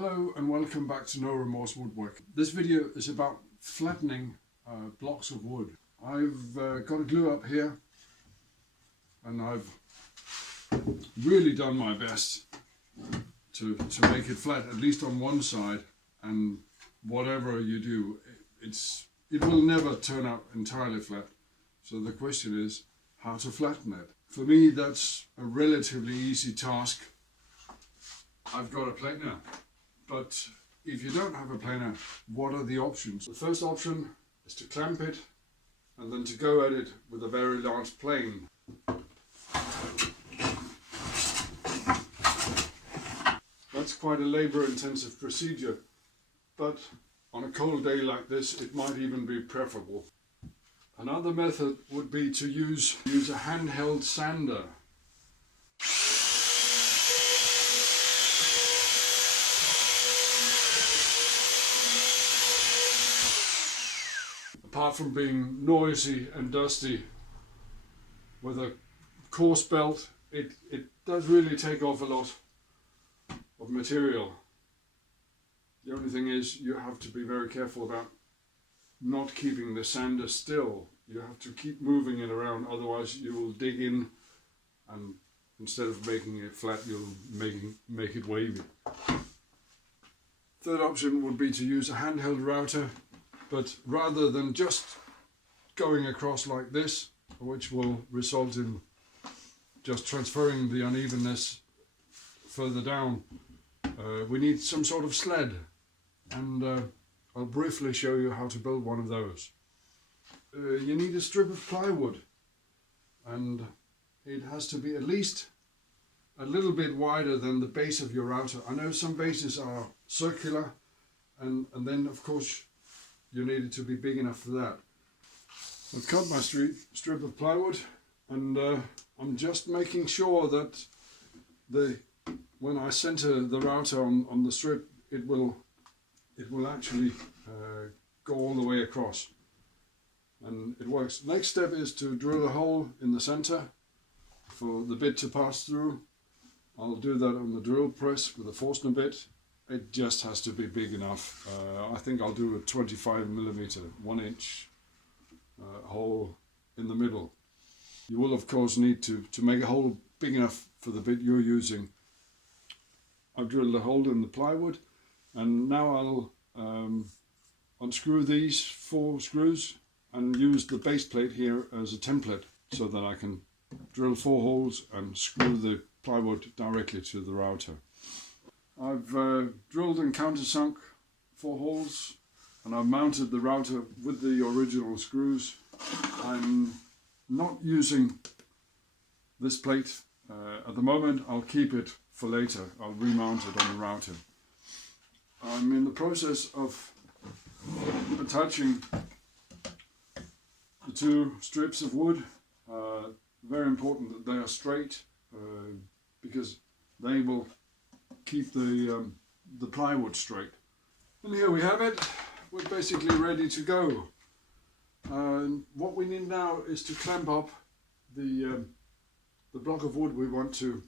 Hello and welcome back to No Remorse Woodworking. This video is about flattening blocks of wood. I've got a glue up here and I've really done my best to make it flat, at least on one side, and whatever you do, it will never turn out entirely flat. So the question is how to flatten it. For me, that's a relatively easy task. I've got a planer, but if you don't have a planer, what are the options? The first option is to clamp it and then to go at it with a very large plane. That's quite a labor-intensive procedure, but on a cold day like this, it might even be preferable. Another method would be to use a handheld sander. Apart from being noisy and dusty, with a coarse belt, it does really take off a lot of material. The only thing is you have to be very careful about not keeping the sander still. You have to keep moving it around, otherwise you will dig in and instead of making it flat, you'll make it wavy. Third option would be to use a handheld router, but rather than just going across like this, which will result in just transferring the unevenness further down, we need some sort of sled, and I'll briefly show you how to build one of those. You need a strip of plywood, and it has to be at least a little bit wider than the base of your router. I know some bases are circular, and then of course you need it to be big enough for that. I've cut my strip of plywood, and I'm just making sure that when I center the router on the strip, it will actually go all the way across, and it works. Next step is to drill a hole in the center for the bit to pass through. I'll do that on the drill press with a Forstner bit. It just has to be big enough. I think I'll do a 25mm, 1-inch hole in the middle. You will of course need to make a hole big enough for the bit you're using. I've drilled a hole in the plywood, and now I'll unscrew these 4 screws and use the base plate here as a template so that I can drill 4 holes and screw the plywood directly to the router. I've drilled and countersunk 4 holes, and I've mounted the router with the original screws. I'm not using this plate at the moment. I'll keep it for later. I'll remount it on the router. I'm in the process of attaching the 2 strips of wood. Very important that they are straight, because they will keep the plywood straight. And here we have it. We're basically ready to go. What we need now is to clamp up the block of wood we want to,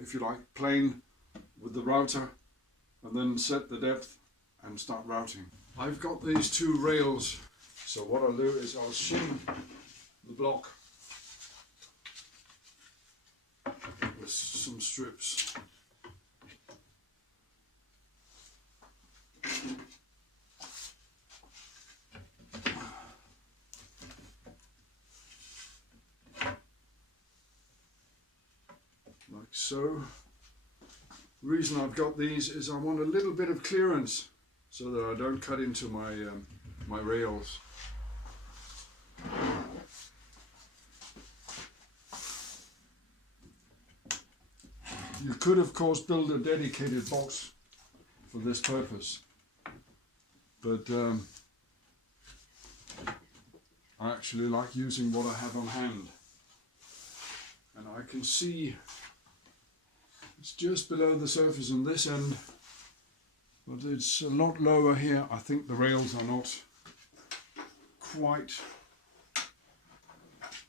if you like, plane with the router, and then set the depth and start routing. I've got these 2 rails, so what I'll do is I'll shim the block with some strips. Like so. The reason I've got these is I want a little bit of clearance so that I don't cut into my my rails. You could of course build a dedicated box for this purpose, but I actually like using what I have on hand, and I can see it's just below the surface on this end, but it's a lot lower here. I think the rails are not quite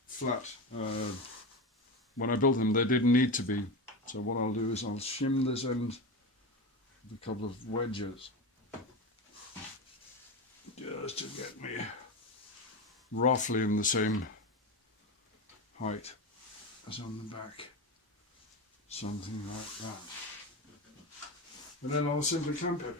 flat. When I built them, they didn't need to be. So what I'll do is I'll shim this end with a couple of wedges just to get me roughly in the same height as on the back, something like that. And then I'll simply clamp it.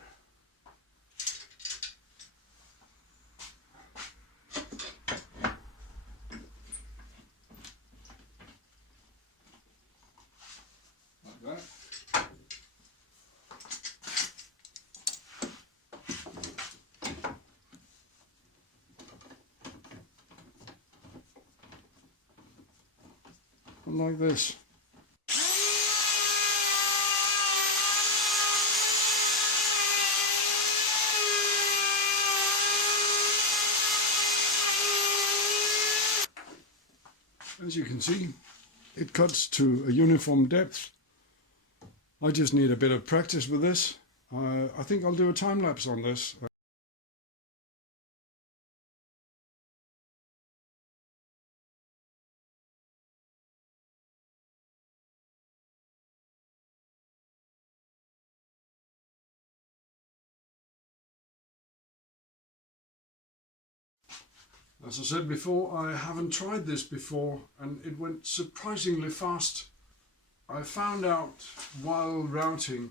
Like that. And like this. As you can see, it cuts to a uniform depth. I just need a bit of practice with this. I think I'll do a time lapse on this. As I said before, I haven't tried this before and it went surprisingly fast. I found out while routing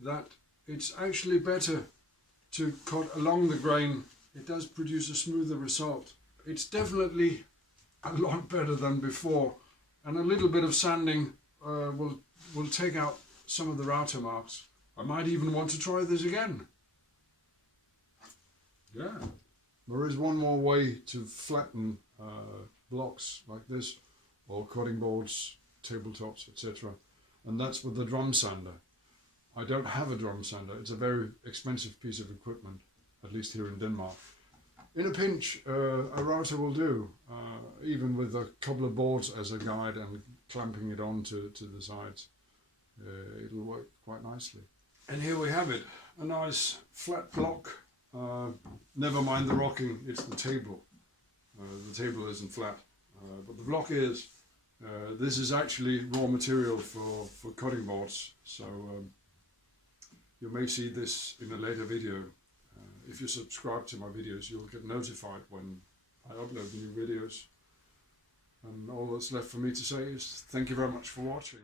that it's actually better to cut along the grain. It does produce a smoother result. It's definitely a lot better than before, and a little bit of sanding will take out some of the router marks. I might even want to try this again. Yeah. There is one more way to flatten blocks like this, or cutting boards, tabletops, etc. And that's with the drum sander. I don't have a drum sander. It's a very expensive piece of equipment, at least here in Denmark. In a pinch, a router will do, even with a couple of boards as a guide and clamping it onto the sides. It'll work quite nicely. And here we have it, a nice flat block. Never mind the rocking, it's the table. The table isn't flat, but the block is. This is actually raw material for cutting boards, so you may see this in a later video. If you subscribe to my videos, you'll get notified when I upload new videos. And all that's left for me to say is thank you very much for watching.